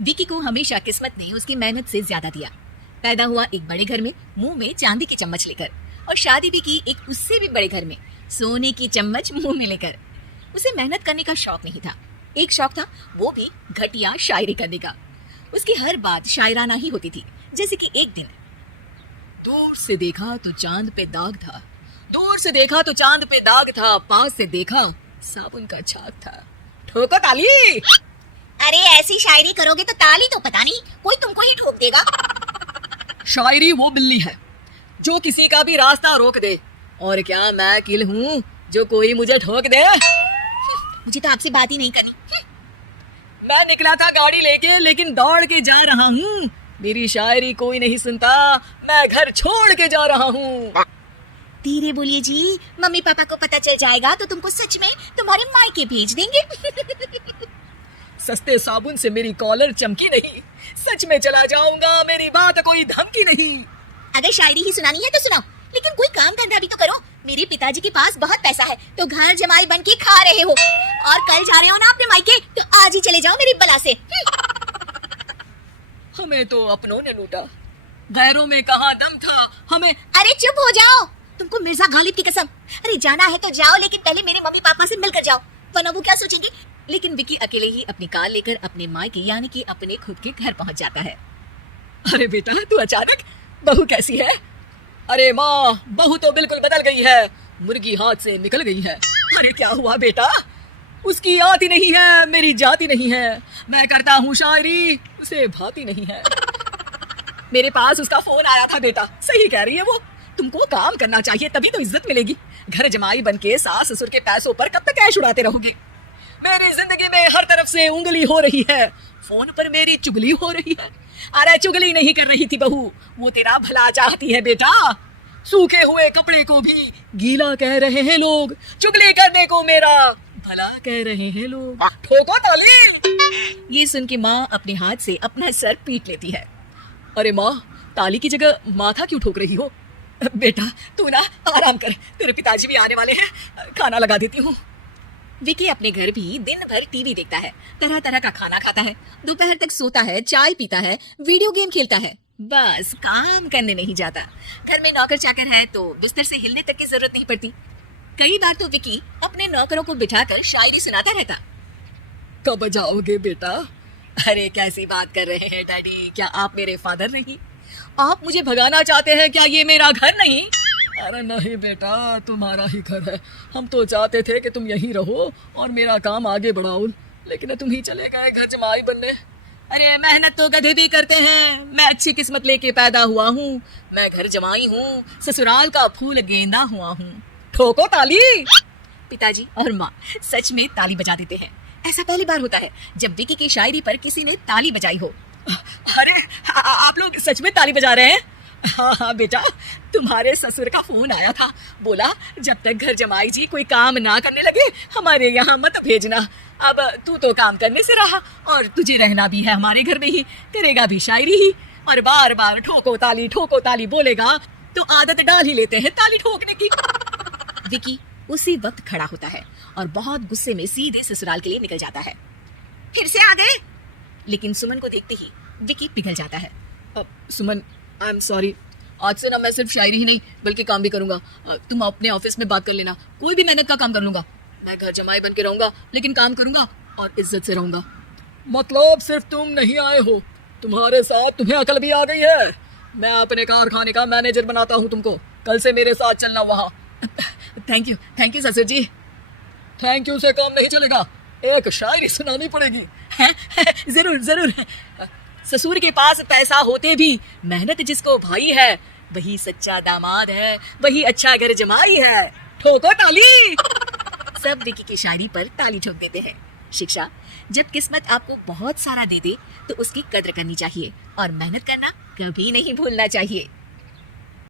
विकी को हमेशा किस्मत ने उसकी मेहनत से ज्यादा दिया। पैदा हुआ एक बड़े घर में मुंह में चांदी की चम्मच लेकर, और शादी भी की एक उससे भी बड़े घर में सोने की चम्मच मुंह में लेकर। उसे मेहनत करने का शौक नहीं था, एक शौक था, वो भी घटिया शायरी करने का। उसकी हर बात शायराना ही होती थी। जैसे कि एक दिन, दूर से देखा तो चांद पे दाग था, दूर से देखा तो चांद पे दाग था, पास से देखा साबुन का छाग था। ठोको ताली। अरे ऐसी शायरी करोगे तो ताली तो पता नहीं कोई तुमको ही ठोक देगा। शायरी वो बिल्ली है जो किसी का भी रास्ता रोक दे, और क्या मैं किल हूँ जो कोई मुझे ठोक दे। मुझे तो आपसे बात ही नहीं करनी। मैं निकला था गाड़ी लेके, लेकिन दौड़ के जा रहा हूँ। मेरी शायरी कोई नहीं सुनता, मैं घर छोड़ के जा रहा हूँ। धीरे बोलिए जी, मम्मी पापा को पता चल जाएगा तो तुमको सच में तुम्हारे मायके भेज देंगे। सस्ते साबुन से मेरी कॉलर चमकी नहीं, सच में चला जाऊंगा, मेरी बात कोई धमकी नहीं। अगर शायरी ही सुनानी है तो सुनाओ, लेकिन कोई काम धंधा भी तो करो। मेरे पिताजी के पास बहुत पैसा है तो घर जमाई बन के खा रहे हो, और कल जा रहे हो ना अपने मायके तो आज ही चले जाओ मेरी बला से। हमें तो अपनों ने लूटा, गैरों में कहाँ दम था हमें। अरे चुप हो जाओ, तुमको मिर्जा गालिब की कसम। अरे जाना है तो जाओ, लेकिन पहले मेरे मम्मी पापा से मिलकर जाओ, वरना वो क्या सोचेंगे। लेकिन विकी अकेले ही अपनी कार लेकर अपने मायके यानी कि अपने खुद के घर पहुंच जाता है। अरे बेटा, तू अचानक, बहू कैसी है? अरे माँ, बहू तो बिल्कुल बदल गई है, मुर्गी हाथ से निकल गई है। अरे क्या हुआ बेटा? उसकी आती नहीं है, मेरी जाती नहीं है, मैं करता हूँ शायरी, उसे भाती नहीं है। मेरे पास उसका फोन आया था बेटा, सही कह रही है वो, तुमको काम करना चाहिए तभी तो इज्जत मिलेगी। घर जमाई बन के सास ससुर के पैसों पर कब तक ऐश उड़ाते रहोगे? मेरी जिंदगी में हर तरफ से उंगली हो रही है, फोन पर मेरी चुगली हो रही है। अरे चुगली नहीं कर रही थी बहू, वो तेरा भला चाहती है बेटा। सूखे हुए कपड़े को भी गीला कह रहे हैं लोग, चुगली करने को मेरा भला कह रहे हैं लोग। ठोको ताली। ये सुन के माँ अपने हाथ से अपना सर पीट लेती है। अरे माँ, ताली की जगह माथा क्यों ठोक रही हो? बेटा तू ना आराम कर, तेरे पिताजी भी आने वाले हैं, खाना लगा देती हूँ। विकी अपने घर भी दिन भर टीवी देखता है, तरह तरह का खाना खाता है, दोपहर तक सोता है, चाय पीता है, वीडियो गेम खेलता है, बस काम करने नहीं जाता। घर में नौकर चाकर है तो बिस्तर से हिलने तक की जरूरत नहीं पड़ती। कई बार तो विकी अपने नौकरों को बिठाकर शायरी सुनाता रहता। कब जाओगे बेटा? अरे कैसी बात कर रहे हैं डैडी, क्या आप मेरे फादर नहीं? आप मुझे भगाना चाहते हैं क्या? ये मेरा घर नहीं। अरे नहीं बेटा, तुम्हारा ही घर है, हम तो चाहते थे कि तुम यहीं रहो और मेरा काम आगे बढ़ाओ, लेकिन तुम ही चले गए घर जमाई बनने। अरे मेहनत तो गधे भी करते हैं, मैं अच्छी किस्मत लेके पैदा हुआ हूँ, मैं घर जमाई हूँ, ससुराल का फूल गेंदा हुआ हूँ। ठोको ताली। पिताजी और माँ सच में ताली बजा देते हैं। ऐसा पहली बार होता है जब विकी की शायरी पर किसी ने ताली बजाई हो। अरे आप लोग सच में ताली बजा रहे हैं? हाँ हाँ बेटा, तुम्हारे ससुर का फोन आया था, बोला जब तक घर जमाई जी कोई काम ना करने लगे हमारे यहाँ मत भेजना। अब तू तो काम करने से रहा और तुझे रहना भी है हमारे घर में ही, करेगा भी शायरी ही, और बार बार ठोको ताली बोलेगा तो आदत डाल ही लेते हैं ताली ठोकने की। विकी उसी वक्त खड़ा होता है और बहुत गुस्से में सीधे ससुराल के लिए निकल जाता है। फिर से आ गए? लेकिन सुमन को देखते ही विकी पिघल जाता है। सुमन, आई एम सॉरी, आज से ना मैं सिर्फ शायरी ही नहीं बल्कि काम भी करूंगा। तुम अपने ऑफिस में बात कर लेना, कोई भी मेहनत का काम कर लूंगा। मैं घर जमाई बन के रहूंगा, लेकिन काम करूंगा और इज्जत से रहूंगा। मतलब सिर्फ तुम नहीं आए हो, तुम्हारे साथ तुम्हें अकल भी आ गई है। मैं अपने कारखाने का मैनेजर बनाता हूँ तुमको, कल से मेरे साथ चलना वहाँ। थैंक यू ससुर जी। थैंक यू से काम नहीं चलेगा, एक शायरी सुनानी पड़ेगी। जरूर। ससुर के पास पैसा होते भी मेहनत जिसको भाई है, वही सच्चा दामाद है, वही अच्छा घर जमाई है। ठोको ताली। सब विकी की शायरी पर ताली ठोक देते हैं। शिक्षा, जब किस्मत आपको बहुत सारा दे दे तो उसकी कद्र करनी चाहिए और मेहनत करना कभी नहीं भूलना चाहिए।